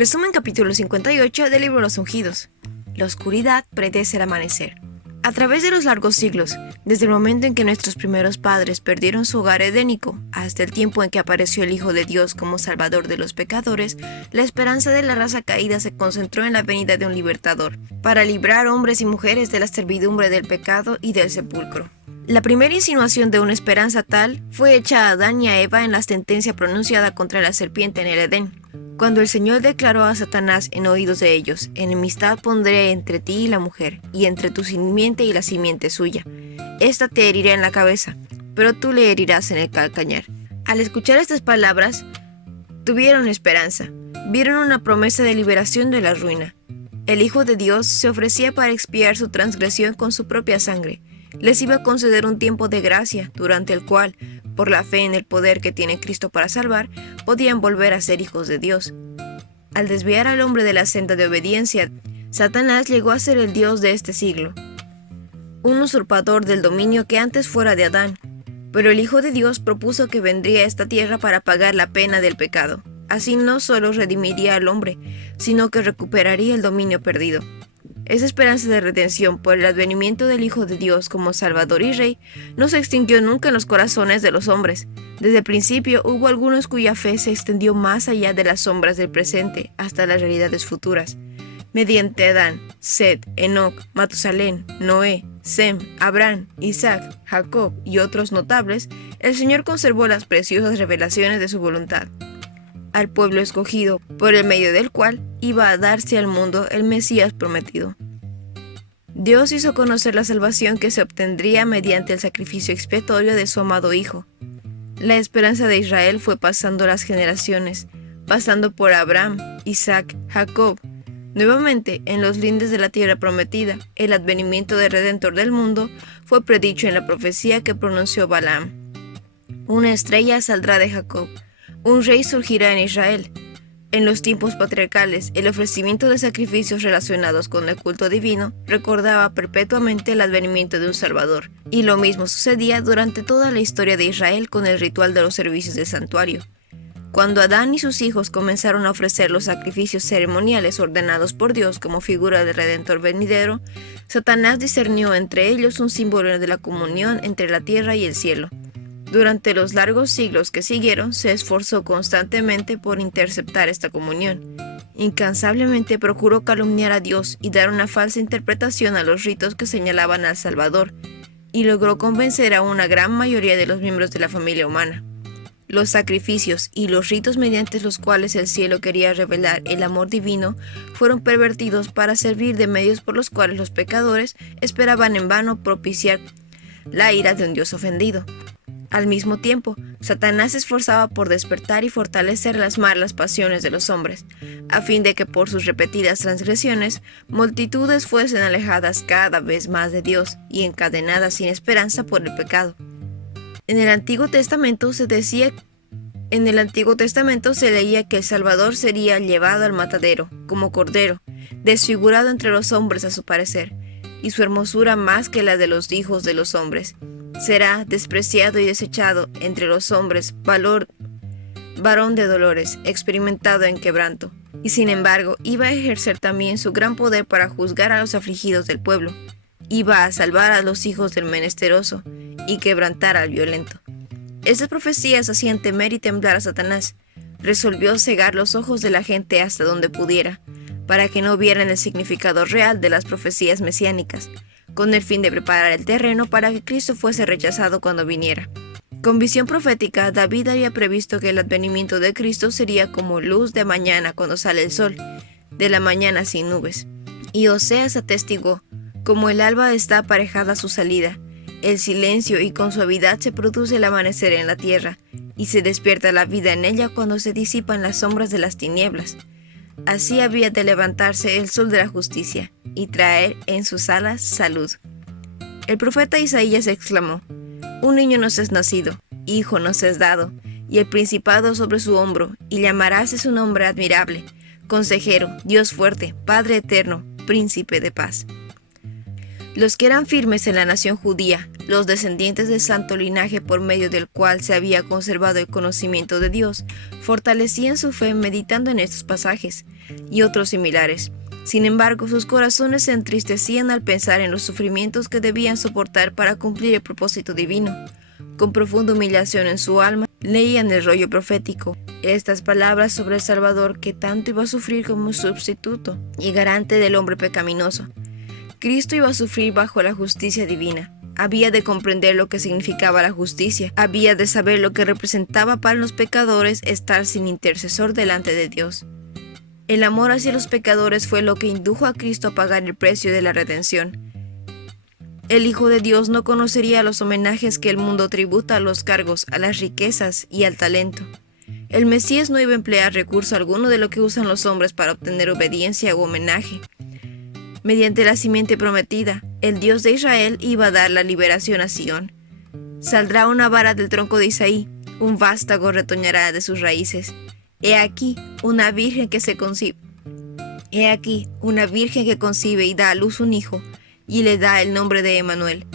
Resumen capítulo 58 del libro Los Ungidos. La oscuridad predece el amanecer. A través de los largos siglos, desde el momento en que nuestros primeros padres perdieron su hogar edénico, hasta el tiempo en que apareció el Hijo de Dios como Salvador de los pecadores, la esperanza de la raza caída se concentró en la venida de un libertador, para librar hombres y mujeres de la servidumbre del pecado y del sepulcro. La primera insinuación de una esperanza tal fue hecha a Adán y a Eva en la sentencia pronunciada contra la serpiente en el Edén, cuando el Señor declaró a Satanás en oídos de ellos: enemistad pondré entre ti y la mujer, y entre tu simiente y la simiente suya. Esta te herirá en la cabeza, pero tú le herirás en el calcañar. Al escuchar estas palabras, tuvieron esperanza. Vieron una promesa de liberación de la ruina. El Hijo de Dios se ofrecía para expiar su transgresión con su propia sangre. Les iba a conceder un tiempo de gracia, durante el cual, por la fe en el poder que tiene Cristo para salvar, podían volver a ser hijos de Dios. Al desviar al hombre de la senda de obediencia, Satanás llegó a ser el Dios de este siglo, un usurpador del dominio que antes fuera de Adán. Pero el Hijo de Dios propuso que vendría a esta tierra para pagar la pena del pecado. Así no solo redimiría al hombre, sino que recuperaría el dominio perdido. Esa esperanza de redención por el advenimiento del Hijo de Dios como Salvador y Rey no se extinguió nunca en los corazones de los hombres. Desde el principio hubo algunos cuya fe se extendió más allá de las sombras del presente hasta las realidades futuras. Mediante Adán, Set, Enoc, Matusalén, Noé, Sem, Abraham, Isaac, Jacob y otros notables, el Señor conservó las preciosas revelaciones de su voluntad al pueblo escogido, por el medio del cual iba a darse al mundo el Mesías prometido. Dios hizo conocer la salvación que se obtendría mediante el sacrificio expiatorio de su amado Hijo. La esperanza de Israel fue pasando las generaciones, pasando por Abraham, Isaac, Jacob. Nuevamente, en los lindes de la tierra prometida, el advenimiento del Redentor del mundo fue predicho en la profecía que pronunció Balaam. Una estrella saldrá de Jacob. Un rey surgirá en Israel. En los tiempos patriarcales, el ofrecimiento de sacrificios relacionados con el culto divino recordaba perpetuamente el advenimiento de un Salvador, y lo mismo sucedía durante toda la historia de Israel con el ritual de los servicios del santuario. Cuando Adán y sus hijos comenzaron a ofrecer los sacrificios ceremoniales ordenados por Dios como figura del Redentor venidero, Satanás discernió entre ellos un símbolo de la comunión entre la tierra y el cielo. Durante los largos siglos que siguieron, se esforzó constantemente por interceptar esta comunión. Incansablemente procuró calumniar a Dios y dar una falsa interpretación a los ritos que señalaban al Salvador, y logró convencer a una gran mayoría de los miembros de la familia humana. Los sacrificios y los ritos mediante los cuales el cielo quería revelar el amor divino fueron pervertidos para servir de medios por los cuales los pecadores esperaban en vano propiciar la ira de un Dios ofendido. Al mismo tiempo, Satanás se esforzaba por despertar y fortalecer las malas pasiones de los hombres, a fin de que por sus repetidas transgresiones, multitudes fuesen alejadas cada vez más de Dios y encadenadas sin esperanza por el pecado. En el Antiguo Testamento se leía que el Salvador sería llevado al matadero, como cordero, desfigurado entre los hombres a su parecer, y su hermosura más que la de los hijos de los hombres. Será despreciado y desechado entre los hombres, varón de dolores, experimentado en quebranto. Y sin embargo, iba a ejercer también su gran poder para juzgar a los afligidos del pueblo. Iba a salvar a los hijos del menesteroso y quebrantar al violento. Estas profecías hacían temer y temblar a Satanás. Resolvió cegar los ojos de la gente hasta donde pudiera, para que no vieran el significado real de las profecías mesiánicas, con el fin de preparar el terreno para que Cristo fuese rechazado cuando viniera. Con visión profética, David había previsto que el advenimiento de Cristo sería como luz de mañana cuando sale el sol, de la mañana sin nubes. Y Oseas atestiguó: como el alba está aparejada a su salida, el silencio y con suavidad se produce el amanecer en la tierra, y se despierta la vida en ella cuando se disipan las sombras de las tinieblas. Así había de levantarse el sol de la justicia, y traer en sus alas salud. El profeta Isaías exclamó: un niño nos es nacido, hijo nos es dado, y el principado sobre su hombro, y llamarás su nombre admirable, consejero, Dios fuerte, Padre eterno, príncipe de paz. Los que eran firmes en la nación judía, los descendientes del santo linaje por medio del cual se había conservado el conocimiento de Dios, fortalecían su fe meditando en estos pasajes y otros similares. Sin embargo, sus corazones se entristecían al pensar en los sufrimientos que debían soportar para cumplir el propósito divino. Con profunda humillación en su alma, leían el rollo profético, estas palabras sobre el Salvador que tanto iba a sufrir como sustituto y garante del hombre pecaminoso. Cristo iba a sufrir bajo la justicia divina. Había de comprender lo que significaba la justicia. Había de saber lo que representaba para los pecadores estar sin intercesor delante de Dios. El amor hacia los pecadores fue lo que indujo a Cristo a pagar el precio de la redención. El Hijo de Dios no conocería los homenajes que el mundo tributa a los cargos, a las riquezas y al talento. El Mesías no iba a emplear recurso alguno de lo que usan los hombres para obtener obediencia u homenaje. Mediante la simiente prometida, el Dios de Israel iba a dar la liberación a Sión. Saldrá una vara del tronco de Isaí, un vástago retoñará de sus raíces. He aquí una virgen que concibe y da a luz un hijo, y le da el nombre de Emmanuel.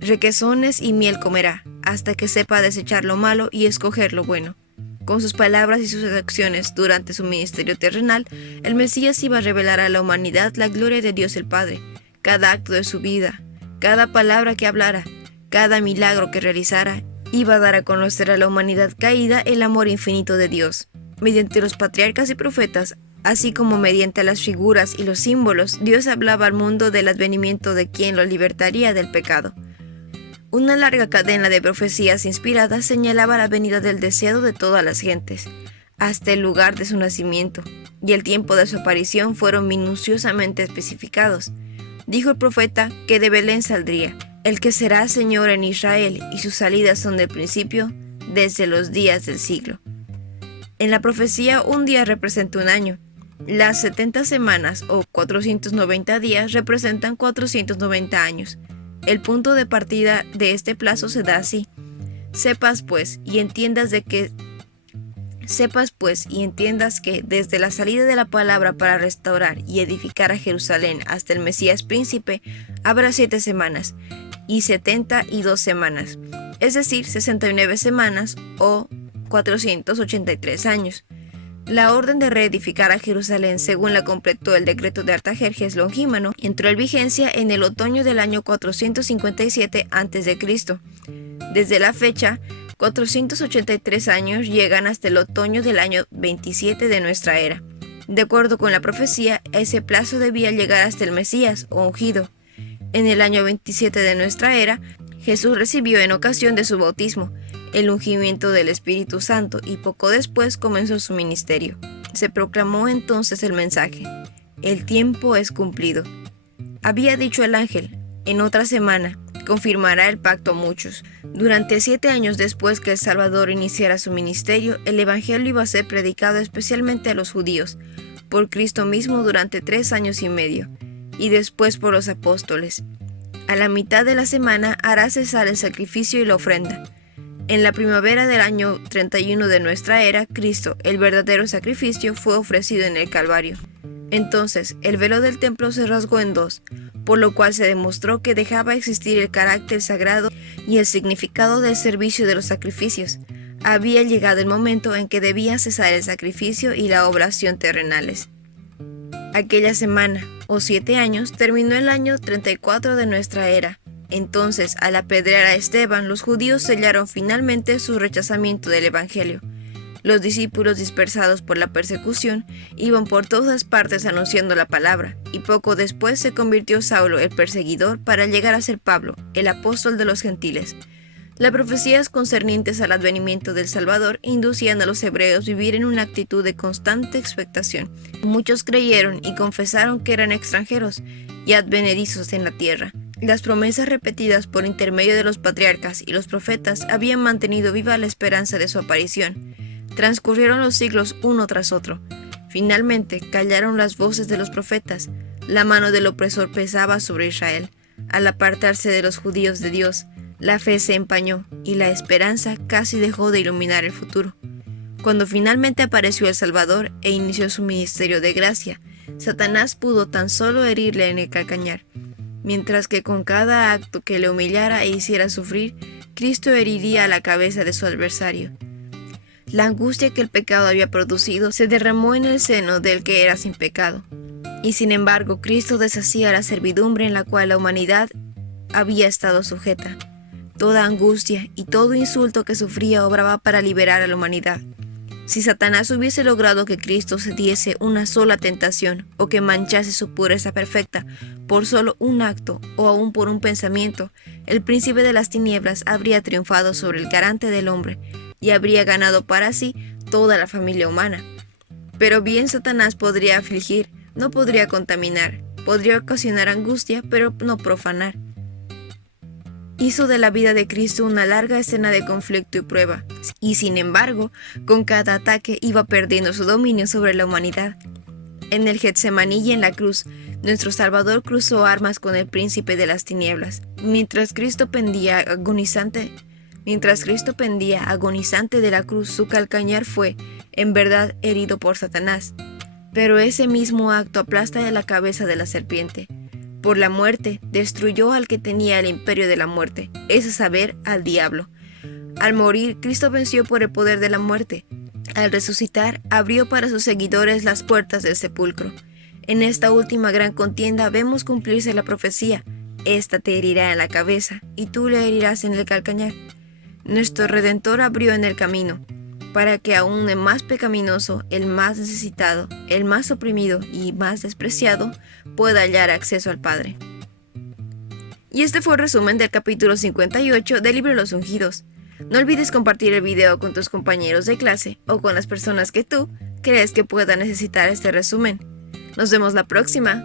Requesones y miel comerá, hasta que sepa desechar lo malo y escoger lo bueno. Con sus palabras y sus acciones durante su ministerio terrenal, el Mesías iba a revelar a la humanidad la gloria de Dios el Padre. Cada acto de su vida, cada palabra que hablara, cada milagro que realizara, iba a dar a conocer a la humanidad caída el amor infinito de Dios. Mediante los patriarcas y profetas, así como mediante las figuras y los símbolos, Dios hablaba al mundo del advenimiento de quien lo libertaría del pecado. Una larga cadena de profecías inspiradas señalaba la venida del deseado de todas las gentes, hasta el lugar de su nacimiento, y el tiempo de su aparición fueron minuciosamente especificados. Dijo el profeta que de Belén saldría, el que será Señor en Israel, y sus salidas son del principio, desde los días del siglo. En la profecía, un día representa un año. Las 70 semanas o 490 días representan 490 años. El punto de partida de este plazo se da así. Sepas pues y entiendas que desde la salida de la palabra para restaurar y edificar a Jerusalén hasta el Mesías príncipe, habrá 7 semanas y 72 semanas, es decir, 69 semanas o 483 años. La orden de reedificar a Jerusalén, según la completó el decreto de Artajerjes Longímano, entró en vigencia en el otoño del año 457 a.C. Desde la fecha, 483 años llegan hasta el otoño del año 27 de nuestra era. De acuerdo con la profecía, ese plazo debía llegar hasta el Mesías o ungido. En el año 27 de nuestra era, Jesús recibió en ocasión de su bautismo el ungimiento del Espíritu Santo y poco después comenzó su ministerio. Se proclamó entonces el mensaje: el tiempo es cumplido. Había dicho el ángel: en otra semana confirmará el pacto a muchos. Durante 7 años después que el Salvador iniciara su ministerio, el Evangelio iba a ser predicado especialmente a los judíos, por Cristo mismo durante 3 años y medio, y después por los apóstoles. A la mitad de la semana hará cesar el sacrificio y la ofrenda. En la primavera del año 31 de nuestra era, Cristo, el verdadero sacrificio, fue ofrecido en el Calvario. Entonces, el velo del templo se rasgó en 2, por lo cual se demostró que dejaba existir el carácter sagrado y el significado del servicio de los sacrificios. Había llegado el momento en que debía cesar el sacrificio y la oblación terrenales. Aquella semana, o 7 años, terminó el año 34 de nuestra era. Entonces, al apedrear a Esteban, los judíos sellaron finalmente su rechazamiento del Evangelio. Los discípulos, dispersados por la persecución, iban por todas partes anunciando la palabra, y poco después se convirtió Saulo, el perseguidor, para llegar a ser Pablo, el apóstol de los gentiles. Las profecías concernientes al advenimiento del Salvador inducían a los hebreos a vivir en una actitud de constante expectación. Muchos creyeron y confesaron que eran extranjeros y advenedizos en la tierra. Las promesas repetidas por intermedio de los patriarcas y los profetas habían mantenido viva la esperanza de su aparición. Transcurrieron los siglos uno tras otro. Finalmente callaron las voces de los profetas. La mano del opresor pesaba sobre Israel. Al apartarse de los judíos de Dios, la fe se empañó y la esperanza casi dejó de iluminar el futuro. Cuando finalmente apareció el Salvador e inició su ministerio de gracia, Satanás pudo tan solo herirle en el calcañar. mientras que con cada acto que le humillara e hiciera sufrir, Cristo heriría la cabeza de su adversario. La angustia que el pecado había producido se derramó en el seno del que era sin pecado. Y sin embargo, Cristo deshacía la servidumbre en la cual la humanidad había estado sujeta. Toda angustia y todo insulto que sufría obraba para liberar a la humanidad. Si Satanás hubiese logrado que Cristo se diese una sola tentación o que manchase su pureza perfecta por solo un acto o aún por un pensamiento, el príncipe de las tinieblas habría triunfado sobre el garante del hombre y habría ganado para sí toda la familia humana. Pero bien Satanás podría afligir, no podría contaminar, podría ocasionar angustia, pero no profanar. Hizo de la vida de Cristo una larga escena de conflicto y prueba, y sin embargo, con cada ataque iba perdiendo su dominio sobre la humanidad. En el Getsemaní y en la cruz, nuestro Salvador cruzó armas con el príncipe de las tinieblas, mientras Cristo pendía agonizante de la cruz, su calcañar fue, en verdad, herido por Satanás. Pero ese mismo acto aplasta la cabeza de la serpiente. Por la muerte, destruyó al que tenía el imperio de la muerte, es a saber, al diablo. Al morir, Cristo venció por el poder de la muerte. Al resucitar, abrió para sus seguidores las puertas del sepulcro. En esta última gran contienda vemos cumplirse la profecía: esta te herirá en la cabeza, y tú le herirás en el calcañar. Nuestro Redentor abrió en el camino, para que aún el más pecaminoso, el más necesitado, el más oprimido y más despreciado pueda hallar acceso al Padre. Y este fue el resumen del capítulo 58 del libro de los ungidos. No olvides compartir el video con tus compañeros de clase o con las personas que tú crees que puedan necesitar este resumen. Nos vemos la próxima.